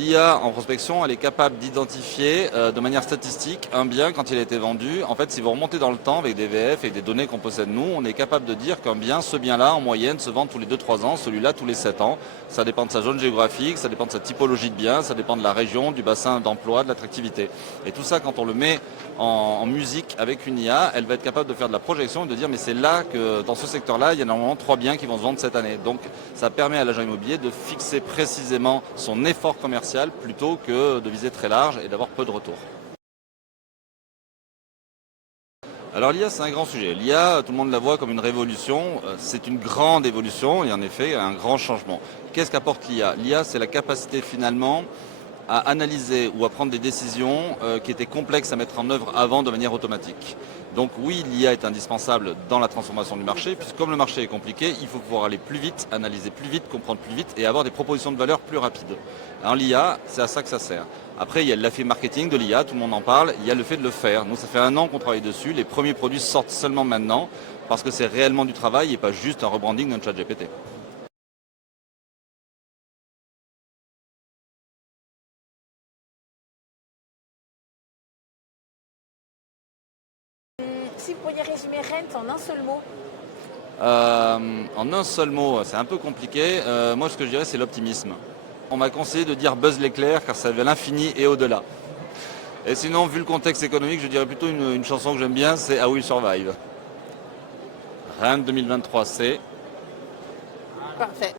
L'IA en prospection, elle est capable d'identifier de manière statistique un bien quand il a été vendu. En fait, si vous remontez dans le temps avec des VF et des données qu'on possède nous, on est capable de dire qu'un bien, ce bien-là, en moyenne, se vend tous les 2-3 ans, celui-là tous les 7 ans. Ça dépend de sa zone géographique, ça dépend de sa typologie de bien, ça dépend de la région, du bassin d'emploi, de l'attractivité. Et tout ça, quand on le met en musique avec une IA, elle va être capable de faire de la projection et de dire mais c'est là que dans ce secteur-là, il y a normalement 3 biens qui vont se vendre cette année. Donc ça permet à l'agent immobilier de fixer précisément son effort commercial plutôt que de viser très large et d'avoir peu de retours. Alors l'IA, c'est un grand sujet. L'IA, tout le monde la voit comme une révolution. C'est une grande évolution et en effet un grand changement. Qu'est-ce qu'apporte l'IA? L'IA, c'est la capacité finalement à analyser ou à prendre des décisions qui étaient complexes à mettre en œuvre avant de manière automatique. Donc oui, l'IA est indispensable dans la transformation du marché, puisque comme le marché est compliqué, il faut pouvoir aller plus vite, analyser plus vite, comprendre plus vite et avoir des propositions de valeur plus rapides. Alors l'IA, c'est à ça que ça sert. Après, il y a l'effet marketing de l'IA, tout le monde en parle, il y a le fait de le faire. Nous, ça fait 1 an qu'on travaille dessus, les premiers produits sortent seulement maintenant, parce que c'est réellement du travail et pas juste un rebranding d'un chat GPT. Si vous pourriez résumer Rent en un seul mot. En un seul mot, c'est un peu compliqué. Moi, ce que je dirais, c'est l'optimisme. On m'a conseillé de dire Buzz l'éclair car ça veut l'infini et au-delà. Et sinon, vu le contexte économique, je dirais plutôt une chanson que j'aime bien, c'est I Will Survive. Rennes 2023, c'est Parfait.